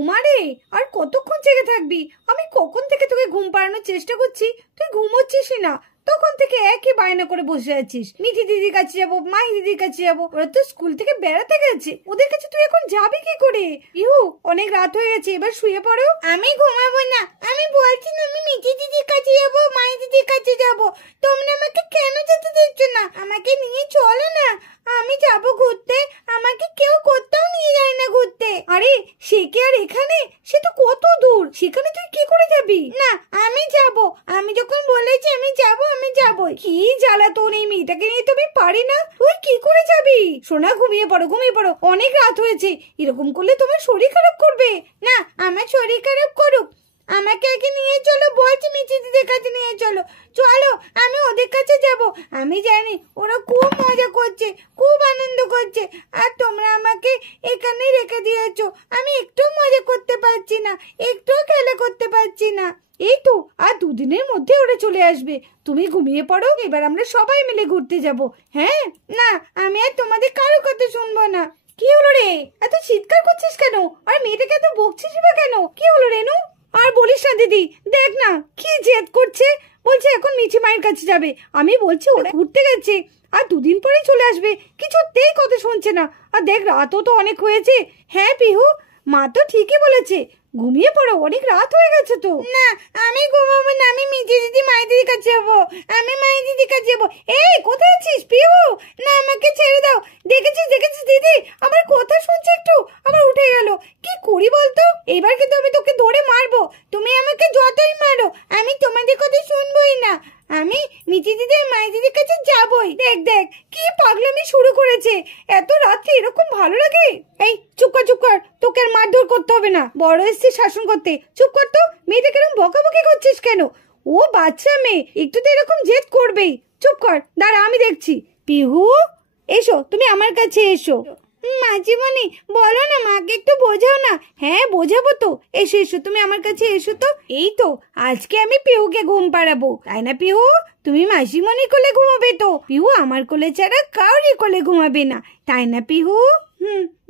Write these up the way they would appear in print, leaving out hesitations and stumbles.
ঘুমারে, আর কতক্ষণ জেগে থাকবি? আমি কখন থেকে তোকে ঘুম পাড়ানোর চেষ্টা করছি, তুই ঘুমোচ্ছিসই না। তখন থেকে একই বায়না করে বসে আছিস, মিঠি দিদির কাছে যাবো, মাই দিদির কাছে যাবো। ওরা তো স্কুল থেকে বেড়াতে গেছে, ওদের কাছে তুই এখন যাবি কি করে? ইহু, অনেক রাত হয়ে গেছে, এবার শুয়ে পড়ো। আমি ঘুমাবো না, আমি বলছি না আমি মিঠি দিদির কাছে যাবো, মাই দিদির কাছে যাবো। তোমরা আমাকে কেন যেতে দিচ্ছ না? আমাকে নিয়ে চলো না, আমি যাবো ঘুরতে। আমাকে কেউ কোথাও নিয়ে যায় না ঘুরতে। আরে সে কি আর এখানে? সে তো কত দূর, সেখানে তুই কি করে যাবি? না আমি যাবো, আমি যখন বলেছি আমি যাবো, আমি যাবোই। কি জ্বালাতন, এই মেয়েটাকে নিয়ে তুমি পারি না। তুই কি করে যাবি? সোনা ঘুমিয়ে পড়ো, ঘুমিয়ে পড়ো, অনেক রাত হয়েছে। এরকম করলে তোমার শরীর খারাপ করবে। না আমার শরীর খারাপ করুক, আমাকে আগে নিয়ে চলো, বলছি মিঠি দিদির কাছে নিয়ে চলো। চলো আমি ওদের কাছে যাব। আমি জানি ওরা খুব মজা করছে, খুব আনন্দ করছে, আর তোমরা আমাকে এখানে রেখে দিয়েছো। আমি একটু মজা করতে পারছি না, একটু খেলা করতে পারছি না। এই তো আর দুদিনের মধ্যে ওরা চলে আসবে, তুমি ঘুমিয়ে পড়ো, এবার আমরা সবাই মিলে ঘুরতে যাব। হ্যাঁ না, আমি আর তোমাদের কারো কথা শুনবো না। কি হলো রে, এত চিৎকার করছিস কেন? আর মেয়েটাকে এত বকছিস বা কেন? কি হলো রেনু? আর বলিস না দিদি, দেখ না কি জেদ করছে, বলছে এখন মিঠি মায়ের কাছে যাবে। আমি বলছি ওরা ঘুরতে গেছে আর দুদিন পরেই চলে আসবে, কিছুতেই কথা শুনছে না। আর দেখ রাতও তো অনেক হয়েছে। হ্যাঁ পিহু, মা তো ঠিকই বলেছে, ঘুমিয়ে পড়ো, অনেক রাত হয়ে গেছে তো। না আমি ঘুমাবো না, আমি মিঠি দিদি মাই দিদির কাছে যাবো, আমি মাই দিদির কাছে যাবো। এই কোথায় আছিস পিহু? না আমাকে ছেড়ে দাও। দেখেছিস দেখেছিস দিদি আমার কথা শুনছে একটু, আবার উঠে গেল। কি করি বলতো? এবার কিন্তু আমি তোকে ধরে মারবো। তুমি আমাকে যতই মারো আমি তোমাদের কথা শুনবোই না। আমি মিঠি দিদি মাই দিদির কাছে যাবোই। দেখ দেখ কি পাগলামি শুরু করেছে, এত রাত্রে এরকম ভালো লাগে? এই চুপ কর চুপ কর, তোকে আর মারধর করতে হবে না, বড় এসেছিস শাসন করতে। চুপ কর তো, মেয়েটাকে এরকম বকাবকি করছিস কেন? ও বাচ্চা মেয়ে, একটু তো এরকম জেদ করবেই। চুপ কর, দাঁড়া আমি দেখছি। পিহু এসো, তুমি আমার কাছে এসো। মাঝিমণি বলো না, মাকে একটু বোঝাও না। হ্যাঁ বোঝাবো তো, এসো এসো, তুমি আমার কাছে এসো তো। এই তো আজকে আমি পিহুকে ঘুম পাড়াবো, তাই না পিহু? তুমি মাসিমণি কোলে ঘুমাবে তো, পিহু আমার কোলে ছাড়া কাউরি কোলে ঘুমাবে না, তাই না পিহু?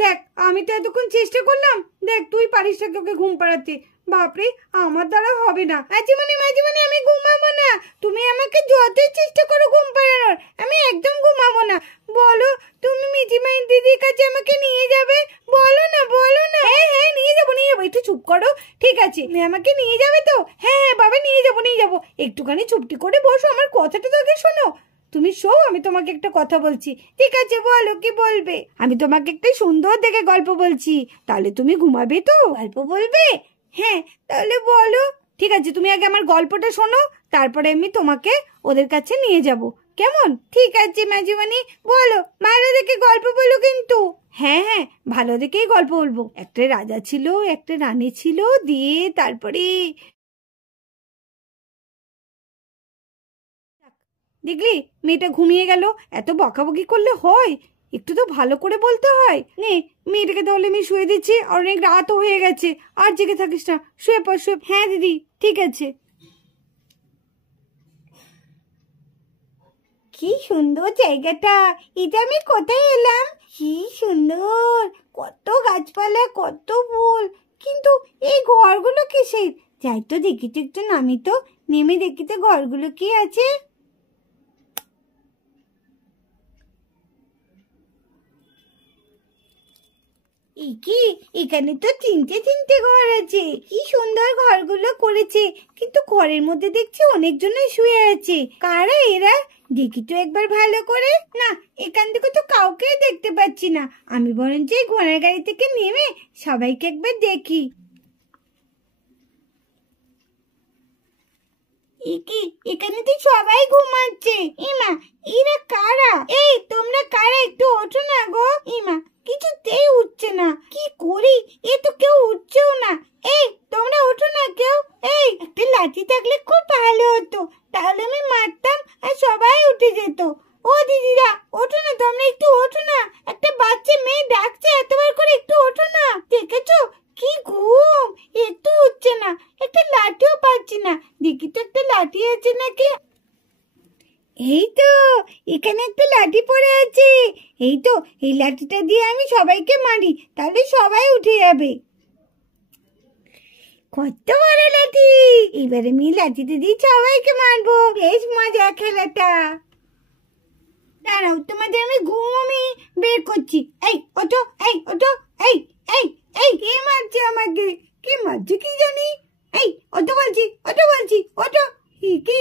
দেখ আমি তো এতক্ষণ চেষ্টা করলাম, দেখ তুই পারিস না ওকে ঘুম পাড়াতে। বাপরে, আমার দ্বারা হবে না। মাঝিমণি মাঝিমণি আমি ঘুমাবো না, তুমি আমাকে যতই চেষ্টা করো ঘুম পাড়ানোর, আমি একদম ঘুমাবো না। বলো তুমি মিঠি মাই দিদির কাছে আমাকে নিয়ে যাবে, বলো না বলো না। হ্যাঁ হ্যাঁ নিয়ে যাবো নিয়ে যাবো, একটু চুপ করো। ঠিক আছে তুমি আমাকে নিয়ে যাবে তো? হ্যাঁ হ্যাঁ বাবা নিয়ে যাবো নিয়ে যাবো। একটুখানি চুপটি করে বসো, আমার কথাটা তো আগে শোনো। তুমি শো, আমি তোমাকে একটা কথা বলছি। ঠিক আছে বলো কি বলবে? আমি তোমাকে একটা সুন্দর দেখে গল্প বলছি, তাহলে তুমি ঘুমাবে তো? গল্প বলবে? হ্যাঁ তাহলে বলো। ঠিক আছে তুমি আগে আমার গল্পটা শোনো, তারপরে আমি তোমাকে ওদের কাছে নিয়ে যাব, কেমন? ঠিক আছে মাঝিমণি বলো, ভালো দেখে গল্প বলো কিন্তু। হ্যাঁ হ্যাঁ ভালো দেখেই গল্প বলবো। একটা রাজা ছিল, একটা রানী ছিল, দিয়ে তারপরে দেখলি মেয়েটা ঘুমিয়ে গেল। এত বকাবকি করলে হয়? একটু তো ভালো করে বলতে হয়। নে মেয়েটাকে তাহলে আমি শুয়ে দিচ্ছি, আর অনেক রাতও হয়ে গেছে, আর জেগে থাকিস না, শুয়ে পড় শুয়ে। হ্যাঁ দিদি ঠিক আছে। কি সুন্দর জায়গাটা, এটা আমি কোথায় এলাম? কি সুন্দর, কত গাছপালা, কত ফুল, কিন্তু এই ঘরগুলো কিসের? যাই তো দেখি তো, একটু নামি তো, নেমে দেখি তো ঘরগুলো কি আছে। কি এখানে তো তিনটে তিনটে ঘর আছে, কি সুন্দর ঘরগুলো করেছে, কিন্তু ঘরের মধ্যে দেখছি অনেকজনই শুয়ে আছে। কারা এরা? দেখি তো একবার ভালো করে। না এখান থেকে তো কাউকে দেখতে পাচ্ছি না, আমি বরঞ্চ এই ঘোড়ার গাড়ি থেকে নেমে সবাইকে একবার দেখি। কি এখানে তো সবাই ঘুমাচ্ছে। ইমা এরা কারা? এই তোমরা কারা, একটু ওঠো না গো। ইমা কিছুতেই উঠছে না, কি করি? এ তো কেউ উঠছেও না। এই তোমরা ওঠো না কেউ। এই একটা লাঠি থাকলে খুব ভালো হতো, তাহলে আমি মারতাম আর সবাই উঠে যেত। ও দিদিরা ওঠো না, তোমরা একটু ওঠো না, একটা বাচ্চা মেয়ে ডাকছে এতবার করে, একটু ওঠো না। দেখেছো কি ঘুম, একটু উঠছে না, একটা লাঠিও পাচ্ছি না। দেখি তো একটা লাঠি আছে নাকি। এই তো এখানে একটা লাঠি পড়ে আছে, এই তো এই লাঠিটা দিয়ে আমি সবাইকে মারি, তাহলে সবাই উঠে যাবে। কত বড় লাঠি! এবারে আমি লাঠিতে দিয়ে সবাইকে মারবো। বেশ মজা খেলাটা। দাঁড়াও, তোমাদের আমি বের করছি। এই ওঠো, এই ওঠো, এই এই এই কে মারছে আমাকে? কে মারছে কি জানি? এই ওঠো বলছি, ওঠো বলছি, ওঠো। কি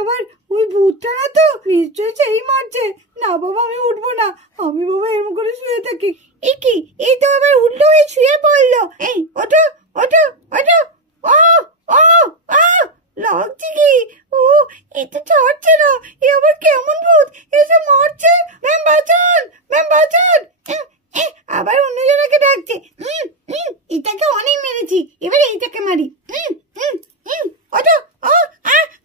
আবার ওই ভূতটা না তো? নিশ্চয়ই সেই মারছে। না বাবা, আমি উঠবো না। আমি বাবা এরকম করে শুয়ে থাকি। কি এই তো আবার উল্টো হয়ে শুয়ে পড়লো। এই ওঠো, ওঠো, ওঠো। ও ও লাগছে কি? ও এটা ছাড়ছে না। এ আবার কেমন ভূত এসে মারছে? ম্যাম বাঁচান, ম্যাম বাঁচান। আবার অন্যজনকে ডাকছে। এটাকে অনেক মেরেছি, এবার এইটাকে মারি। ওঠো। ও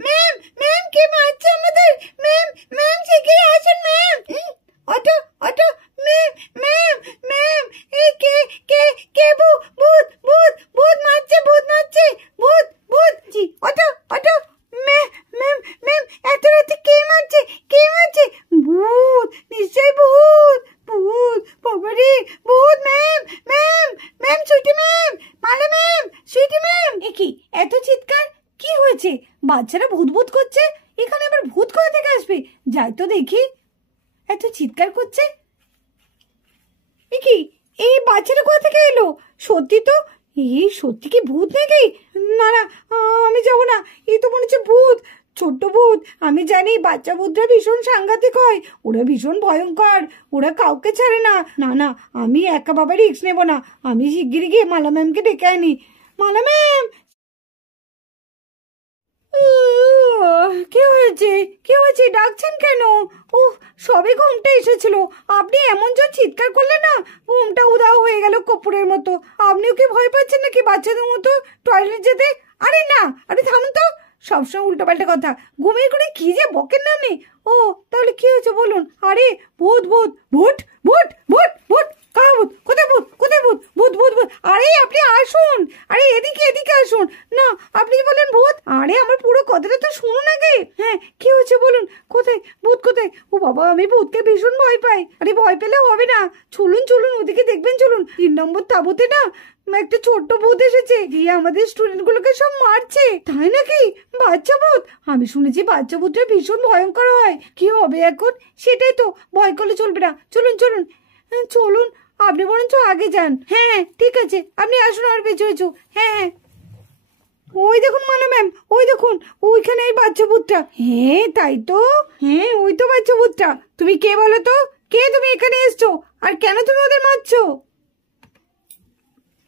ম্যাম, ম্যাম কে মারছে আমাদের? ম্যাম, ম্যাম শিগগিরই আসুন ম্যাম। ওঠো, ওঠো। Ma'am, ma'am, ma'am. এই কে কে কে? ভূত, ভূত, ভূত মারছে, ভূত মারছে, ভূত, ভূত। জি ওঠো, ওঠো। ম্যাম, ম্যাম, ম্যাম এত রাতে কে মারছে? কে মারছে? ভূত, নিশ্চয়ই ভূত, ভূত। বাবারে ভূত! Ma'am, ma'am, ma'am Sweety ma'am, Mala ma'am, Sweety ma'am. কি এত চিৎকার? কি হয়েছে? বাচ্চারা ভূত ভূত করছে। এখানে আবার ভূত কোথা থেকে আসবে? যাই তো দেখি। এত চিৎকার করছে কি? এই বাচ্চাটা কোথা থেকে এলো? সত্যি তো, এই সত্যি কি ভূত নাকি? না না, আমি যাব না। এই তো মনে হচ্ছে ভূত, ছোট্ট ভূত। আমি জানি বাচ্চা ভূতরা ভীষণ সাংঘাতিক হয়, ওরা ভীষণ ভয়ঙ্কর, ওরা কাউকে ছাড়ে না। না না, আমি একা বাবা রিস্ক নেবো না। আমি শিগগিরই গিয়ে মালা ম্যামকে ডেকে আনি। মালা ম্যাম! কি হয়েছে? কি হয়েছে? ডাকছেন কেন? ওহ, সবে ঘুমটা এসেছিল, আপনি এমন জোর চিৎকার করলেন না, ঘুমটা উধাও হয়ে গেল কপুরের মতো। আপনিও কি ভয় পাচ্ছেন নাকি বাচ্চাদের মতো টয়লেট যেতে? আরে না, আরে থামুন তো, সবসময় উল্টোপাল্টা কথা। ঘুমিয়ে করে কি যে বকেন না আপনি। ও তাহলে কি হয়েছে বলুন। আরে ভূত, ভূত, ভূত, ভূত, ভূত, ভূত। কার ভূত? কোথায় ভূত? কোথায় ভূত? ভূত, ভূত, ভূত। আরে আপনি আসুন, আরে এদিকে এদিকে আসুন না। আপনি বলেন ভূত? আরে আমার পুরো কথাটা তো শুনুন আগে। হ্যাঁ, কি হয়েছে বলুন। কোথায় ভূত? কোথায়? ও বাবা, আমি ভূতকে ভীষণ ভয় পাই। আরে ভয় পেলে হবে না, চলুন চলুন ওদিকে দেখবেন, চলুন। 3 নম্বর তাঁবুতে না একটা ছোট্ট ভূত এসেছে, দিয়ে আমাদের স্টুডেন্ট গুলোকে সব মারছে। তাই নাকি? বাচ্চা ভূত? আমি শুনেছি বাচ্চা ভূতটা ভীষণ ভয়ঙ্কর হয়। কি হবে এখন? সেটাই তো, ভয় করলে চলবে না। চলুন চলুন চলুন, আপনি বরঞ্চ আগে যান। হ্যাঁ হ্যাঁ ঠিক আছে, আপনি আসুন আমার পেছু পেছু। হ্যাঁ হ্যাঁ, ওই দেখুন মালা ম্যাম, ওই দেখুন ওইখানে এই বাচ্চা ভূতটা। হ্যাঁ তাই তো, হ্যাঁ ওই তো বাচ্চা ভূতটা। তুমি কে বলো তো? কে তুমি এখানে এসছো? আর কেন তুমি ওদের মারছো?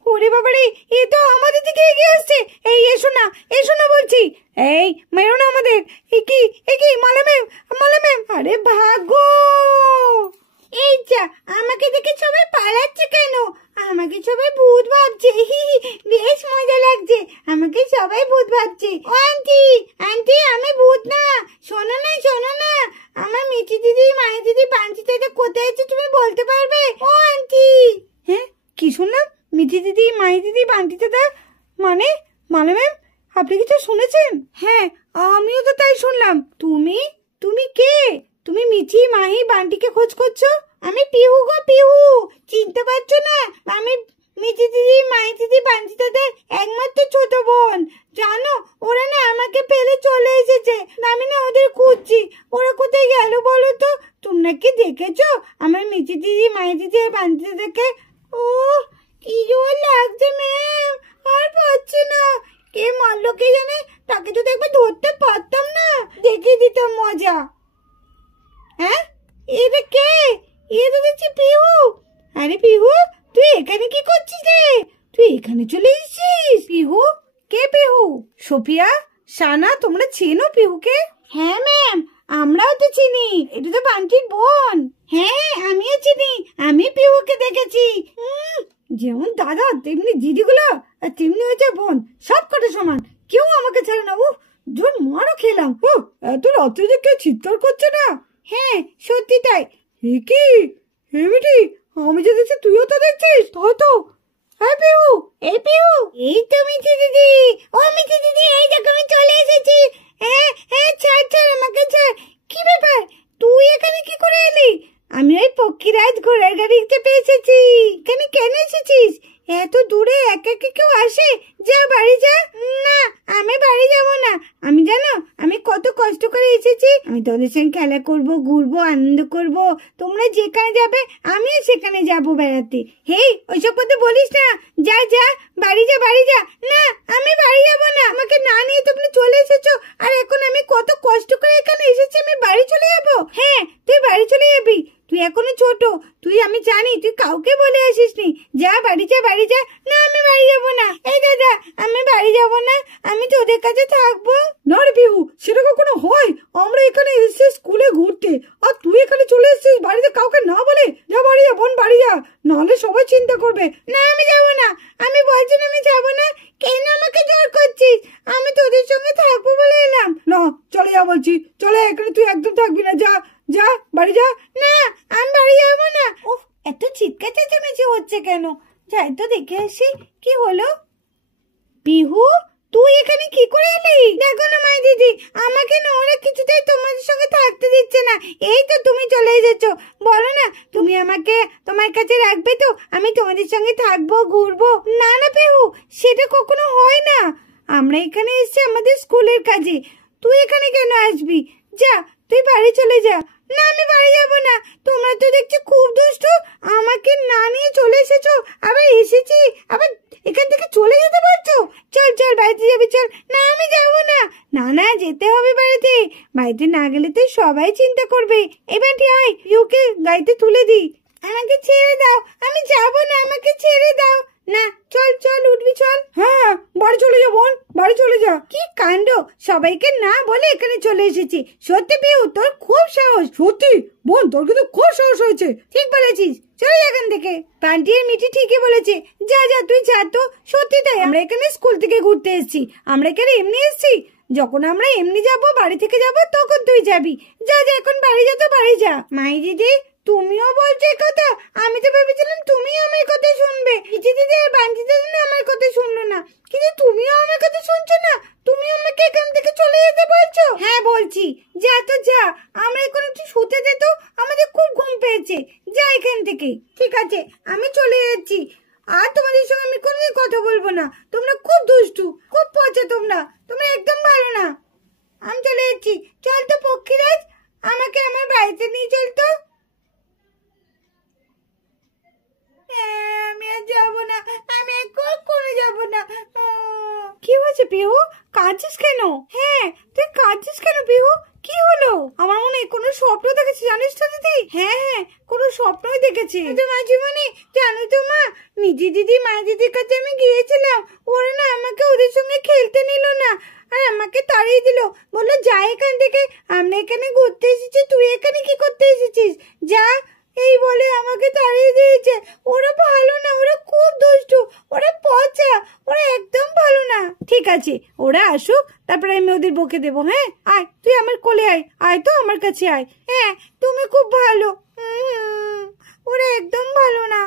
ওরে বাবারে, এ তো আমাদের দিকে এগিয়ে আসছে। এই এসো না বলছি। এই মেরো না আমাদের। এ কি মালা ম্যাম, মালা ম্যাম! আরে ভাগো! এই যা, আমাকে দেখে সবাই পালাচ্ছে কেন? আমাকে সবাই ভূত ভাবছে। বেশ মজা লাগছে, আমাকে সবাই ভূত ভাবছে। ও আন্টি, আন্টি আমি ভূত না। শোনো না, শোনো না, আমার মিঠি দিদি, মাই দিদি, বাঞ্চি দাদা কোথায় আছে তুমি বলতে পারবে? ও আন্টি! হ্যাঁ কি শুনলাম? মিঠি দিদি, মাই দিদি, বান্টি দাদা মানে? মালা ম্যাম, আপনি কিছু শুনেছেন? হ্যাঁ, আমিও তো তাই শুনলাম। তুমি তুমি কে? তুমি মিঠি, মাহি, বান্টিকে খোঁজ করছো? আমি পিহু গো, পিহু। চিনতে পারছো না? আমি মিঠি দিদি, মাই দিদি, বান্টি দাদার একমাত্র ছোট বোন। জানো, ওরা না আমাকে ফেলে চলে এসেছে। আমি না ওদের খুঁজছি। ওরা কোথায় গেল বলো তো? তোমরা কি দেখেছো আমার মিঠি দিদি, মাই দিদি আর বান্টি দাদাকে? ও কি জোর লাগছে ম্যাম, আর পাচ্ছি না। কে মারলো কে জানে, তাকে যদি একবার ধরতে পারতাম না, দেখিয়ে দিতাম মজা। হ্যাঁ, এটা কে? এ তো দেখছি পিহু। আরে পিহু, তুই এখানে কি করছিস রে? তুই এখানে চলে এসেছিস? পিহু? কে পিহু? সোফিয়া, সানা, তোমরা চেনো পিহুকে? হ্যাঁ ম্যাম, আমরাও তো চিনি, এটা তো বান্টির বোন। হ্যাঁ আমিও চিনি, আমি পিহুকে দেখেছি। যেমন দাদা তেমনি দিদিগুলো, আর তেমনি হয়েছে বোন, সব কটা সমান, কেউ আমাকে ছাড়ে না। জোর মারও খেলাম। এত রাত্রে যে কেউ চিৎকার করছে না। হ্যাঁ সত্যি তাই। কি হেমিটি, আমি যে দেখছি তুইও তো দেখছিস। তাই তো। হ্যাঁ পিহু, এই পিহু, এই তো মিঠি দিদি। ও মিঠি দিদি, এই দেখো আমি চলে এসেছি। হ্যাঁ হ্যাঁ, ছাড় ছাড় আমাকে ছাড়। কি ব্যাপার, তুই এখানে কি করে এলি? আমি ওই পক্ষীরাজ ঘোড়ার গাড়িতে পেয়ে এসেছি। এখানে কেন এসেছিস? এত দূরে একা একা কেউ আসে? যা বাড়ি আমি কত কষ্ট করে এসেছি, আমি তোদের সঙ্গে খেলা করবো, ঘুরবো, আনন্দ করব। তোমরা যেখানে যাবে আমিও সেখানে যাব বেড়াতে। হেই, ওইসব কথা বলিস না। যা যা, বাড়ি যা, বাড়ি যা। না, আমি বাড়ি যাবো না। আমাকে না নিয়ে তোমরা চলে এসেছো, আর এখন আমি কত কষ্ট করে এখানে এসেছি, আমি বাড়ি চলে যাবো? হ্যাঁ, তুই বাড়ি চলে যাবি। তুই এখনো ছোট, তুই, আমি জানি তুই কাউকে বলে আসিসনি। যা, বাড়ি যা, বাড়ি যা। না, আমি বাড়ি যাবো না। এই দাদা, আমি বাড়ি যাবো না, আমি তোদের কাছে থাকবো। না রে পিহু, সেটা কখনো হয়? আমরা এখানে এসেছি স্কুলে ঘুরতে, আর তুই এখানে চলে এসেছিস বাড়িতে কাউকে না বলে? যা বাড়ি যা বোন, বাড়ি যা, নাহলে সবাই চিন্তা করবে। না, আমি যাবো না। আমি বলছি না, আমি যাবো না। কেন আমাকে জোর করছিস? আমি তোদের সঙ্গে থাকবো বলে এলাম। না, চলে যা বলছি, চলে। এখানে তুই একদম থাকবি না, যা যা, বাড়ি যা। না, আমি বাড়ি যাবো না। উফ, এত চিৎকার চেঁচামেচি হচ্ছে কেন? যাই তো দেখে আসি কি হলো। পিহু, তুই এখানে কি করে এলি? দেখো না মাই দিদি, আমাকে না ওরা কিছুতেই তোমাদের সঙ্গে থাকতে দিচ্ছে না। এই তো তুমি চলে এসেছো, বলো না তুমি আমাকে তোমার কাছে রাখবে তো? আমি তোমাদের সঙ্গে থাকবো, ঘুরবো। না না পিহু, সেটা কখনো হয় না। আমরা এখানে এসেছি আমাদের স্কুলের কাজে, তুই এখানে কেন আসবি? যা, তুই বাড়ি চলে যা। না, আমি বাড়ি যাবো না। তোমরা তো দেখছি খুব দুষ্টু, আমাকে না নিয়ে চলে এসেছো। আবার এসেছি, আবার এখান থেকে চলে যেতে পারছো? চল চল, বাড়িতে যাবি, চল। না, আমি যাবো না। না না, যেতে হবে বাড়িতে। বাড়িতে না গেলে তো সবাই চিন্তা করবে। এবার আয়, ইউকে গাড়িতে তুলে দি। আমাকে ছেড়ে দাও, আমি যাবো না, আমাকে ছেড়ে দাও। না, চল চল, উঠবি, চল। হ্যাঁ, বাড়ি চলে যা বোন, বাড়ি চলে যা। কি কাণ্ড, সবাইকে না বলে এখানে চলে এসেছি। সত্যি পিউ, তোর খুব সাহস। সত্যি বোন, তোর কিন্তু খুব সাহস হয়েছে। ঠিক বলেছিস, চলে যা এখান থেকে। পান্টি আর মিঠি ঠিকই বলেছে। যা যা, তুই যা তো। সত্যি তাই, আমরা এখানে স্কুল থেকে ঘুরতে এসেছি, আমরা এখানে এমনি এসেছি। যখন আমরা এমনি যাব, বাড়ি থেকে যাব, তখন তুই যাবি। যা যা, এখন বাড়ি যা তো, বাড়ি যা। মাই দিদি, তুমিও বলছো এই কথা? আমি তো ভেবেছিলাম তুমি আমার কথা শুনবে। মিঠি দিদি আর বান্টি দিদি না আমার কথা শুনলো না, কিন্তু তুমিও আমার কথা শুনছো না। তুমি আমাকে এখান থেকে চলে যেতে বলছো? হ্যাঁ বলছি, যা তো যা। আমরা এখন একটু শুতে দে তো, আমাদের খুব ঘুম পেয়েছে। যা এখান থেকে। ঠিক আছে, আমি চলে যাচ্ছি। আর তোমাদের সঙ্গে আমি কোনোদিন কথা বলবো না। তোমরা খুব দুষ্টু, খুব পচা। তোমরা তোমরা একদম ভালো না। আমি চলে যাচ্ছি। চল তো পক্ষীরাজ, আমাকে আমার বাড়িতে নিয়ে চল তো। আমি আর যাবো না, আমি আর কখনো যাবো না। কি হয়েছে পিহু, কাঁদছিস কেন? হ্যাঁ, তুই কাঁদছিস কেন পিহু? কি হলো? আমার মনে হয় কোনো স্বপ্ন দেখেছি, জানিস তো দিদি? হ্যাঁ হ্যাঁ, কোনো স্বপ্নই দেখেছি। তোমার জীবনে জানো তো মা, মিঠি দিদি, মা দিদির কাছে আমি গিয়েছিলাম। ওরা না আমাকে ওদের সঙ্গে খেলতে নিল না, আর আমাকে তাড়িয়ে দিল। বললো যা এখান থেকে, আমরা এখানে ঘুরতে এসেছি, তুই এখানে কি করতে এসেছিস? যা, এই বলে আমাকে তাড়িয়ে দিয়েছে। ওরা ভালো না, ওরা খুব দুষ্টু, ওরা পচা, ওরা একদম ভালো না। ঠিক আছে, ওরা আসুক, তারপরে আমি ওদের বকে দেবো। হ্যাঁ, আয় তুই আমার কোলে আয়, আয় তো আমার কাছে আয়। হ্যাঁ, তুমি খুব ভালো। ওরা একদম ভালো না।